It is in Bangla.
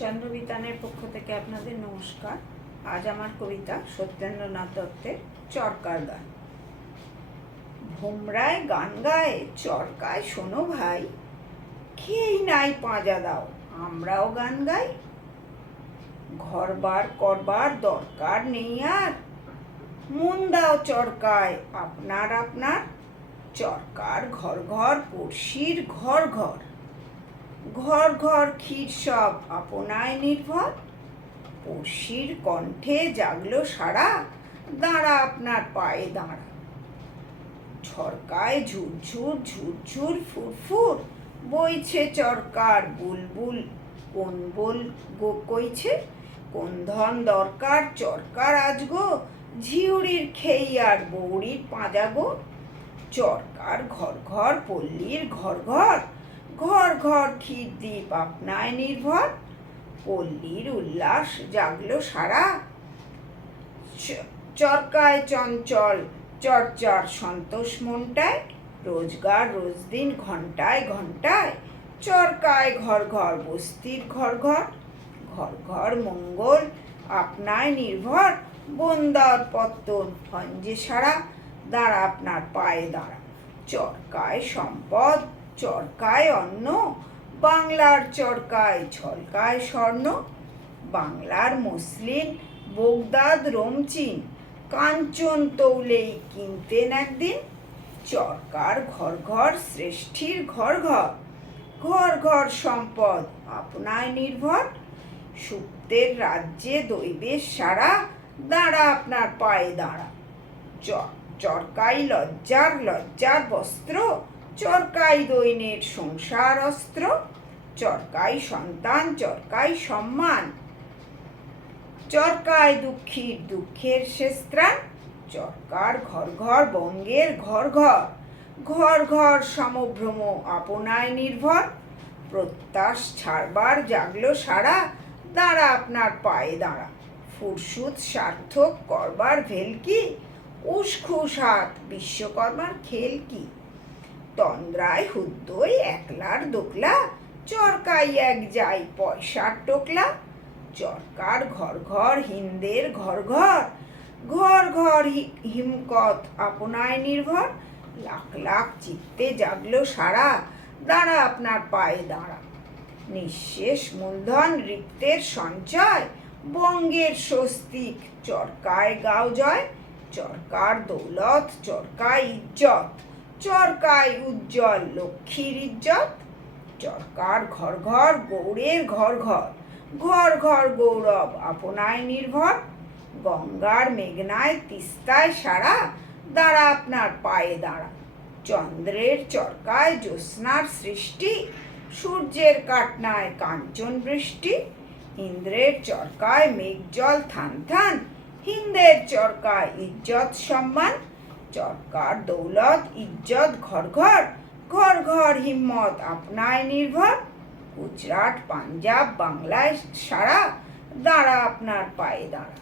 চন্দ্রবিতানের পক্ষ থেকে আপনাদের নমস্কার। আজ আমার কবিতা সত্যেন্দ্রনাথ দত্তের চরকার গান। ভোমরায় গান গায়ে চরকায় শোনো ভাই, খেয়েই নাই পাঁজা দাও আমরাও গান গাই। ঘরবার করবার দরকার নেই আর, মন দাও চরকায় আপনার আপনার। চরকার ঘর ঘর পড়শির ঘর ঘর, ঘর ঘর ক্ষীর সব আপনায় নির্ভর। পড়শির কণ্ঠে জাগলো সারা, দাঁড়া আপনার পায়ে দাঁড়া। ঝরকায় ঝুরঝুর ঝুরঝুর ফুরফুর, বইছে চরকার বুলবুল কোন বল গো কইছে। কোন ধন দরকার চরকার আজ গো, ঝিউড়ির খেই আর বৌড়ির পাঁজা গো। চরকার ঘর ঘর পল্লীর ঘর ঘর, ঘর ঘর ক্ষীর দ্বীপ আপনায় নির্ভর। পল্লীর উল্লাস জাগলো সারা, চরকায় চঞ্চল চরচর সন্তোষ মনটায়। রোজগার রোজদিন ঘন্টায় ঘন্টায়, চরকায় ঘর ঘর বস্তির ঘর ঘর। ঘর ঘর মঙ্গল আপনায় নির্ভর, বন্দার পত্তন হঞ্জে সারা, দাঁড়া আপনার পায়ে দাঁড়া। চরকায় সম্পদ চরকায় অন্ন, বাংলার চরকায় ঝলকায় স্বর্ণ। বাংলার মসলিন বোগদাদ রোমচিন, কাঞ্চন তৌলেই কিনতেন একদিন। চরকার ঘর ঘর শ্রেষ্ঠীর ঘর ঘর, ঘর ঘর সম্পদ আপনায় নির্ভর। সুপ্তের রাজ্যে দৈবের সারা, দাঁড়া আপনার পায়ে দাঁড়া। চরকাই লজ্জার লজ্জার বস্ত্র, চরকাই দৈন্যের সংসার অস্ত্র। চরকাই সন্তান চরকাই সম্মান, চরকায় দুঃখীর দুঃখের শেষ ত্রাণ। চরকার ঘর ঘর বঙ্গের ঘর ঘর, ঘর ঘর সমভ্রম আপনায় নির্ভর। প্রত্যাশ ছাড়বার জাগলো সারা, দাঁড়া আপনার পায়ে দাঁড়া। ফুরসুত সার্থক করবার ভেলকি, উসখুস হাত বিশ্বকর্মার খেল কি। তন্দ্রায় হুদ্দই একলার দোকলা, চরকাই এক যাই পয়সার টোকলা। চরকার ঘর ঘর হিন্দের ঘর ঘর, ঘর ঘর হিমকত আপনায় নির্ভর। লাখ লাখ চিত্তে জাগলো সারা, দাঁড়া আপনার পায়ে দাঁড়া। নিঃশেষ মূলধন রিক্তের সঞ্চয়, বঙ্গের স্বস্তিক চরকায় গাও জয়। চরকার দৌলত চরকায় ইজ্জত, চরকায় উজ্জ্বল লক্ষ্মীর ইজ্জত। চরকার ঘর ঘর গৌড়ের ঘর ঘর, ঘর ঘর গৌরব আপনায় নির্ভর। গঙ্গার মেঘনায় তিস্তায় সারা, দাঁড়া আপনার পায়ে দাঁড়া। চন্দ্রের চরকায় জ্যোৎস্নার সৃষ্টি, সূর্যের কাটনায় কাঞ্চন বৃষ্টি। ইন্দ্রের চরকায় মেঘজল থান থান, হিন্দের চরকায় ইজ্জত সম্মান। চরকার দৌলত ইজ্জত ঘর ঘর, ঘর ঘর হিম্মত আপনায় নির্ভর। গুজরাট পাঞ্জাব বাংলায় সারা, দাঁড়া আপনার পায়ে দাঁড়া।